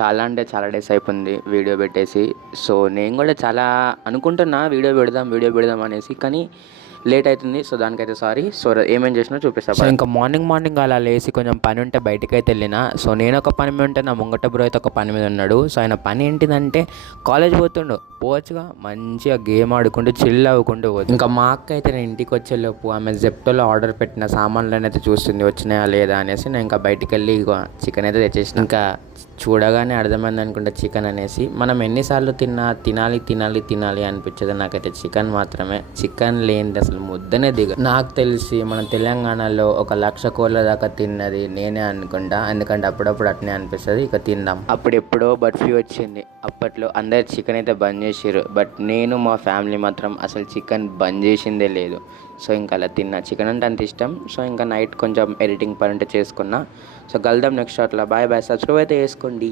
చాలా అంటే చాలా డేస్ అయిపోయింది వీడియో పెట్టేసి. సో నేను కూడా చాలా అనుకుంటున్నా వీడియో పెడదాం అనేసి, కానీ లేట్ అవుతుంది. సో దానికైతే సారీ. సో ఏమేం చేసినా చూపిస్తా. సో ఇంకా మార్నింగ్ అలా లేచి కొంచెం పని ఉంటే బయటకైతే వెళ్ళిన. సో నేను ఒక పని మీద ఉంటే నా ముంగట బ్రో అయితే ఒక పని మీద ఉన్నాడు. సో ఆయన పని ఏంటిదంటే కాలేజ్ పోవచ్చుగా, మంచిగా గేమ్ ఆడుకుంటూ చిల్ అవ్వకుంటూ పోవచ్చు. ఇంకా మా అక్క అయితే నేను ఇంటికి వచ్చేలోపు ఆమె జెప్టోలో ఆర్డర్ పెట్టిన సామాన్లను అయితే చూస్తుంది వచ్చినాయా లేదా అనేసి. నేను ఇంకా బయటికి వెళ్ళి చికెన్ అయితే తెచ్చేసిన. ఇంకా చూడగానే అర్థమైంది అనుకుంటా చికెన్ అనేసి. మనం ఎన్నిసార్లు తినాలి అనిపించదు. నాకైతే చికెన్ మాత్రమే. చికెన్ లేనిది అసలు ముద్దనే నాకు తెలిసి మన తెలంగాణలో 1,00,000 కోళ్ళ దాకా తిన్నది నేనే అనుకుంటా. ఎందుకంటే అప్పుడప్పుడు అట్నే అనిపిస్తుంది. ఇక తిందాం. అప్పుడు ఎప్పుడో బర్డ్ ఫ్లూ వచ్చింది. అప్పట్లో అందరు చికెన్ అయితే బంద్ చేసారు. బట్ నేను మా ఫ్యామిలీ మాత్రం అసలు చికెన్ బంద్ చేసిందే లేదు. సో ఇంకా అలా తిన్నా. చికెన్ అంటే అంత ఇష్టం. సో ఇంకా నైట్ కొంచెం ఎడిటింగ్ పని ఉంటే చేసుకున్నా. సో కలుద్దాం నెక్స్ట్ షాట్లో. బాయ్. సబ్స్క్రైబ్ అయితే చేసుకోండి.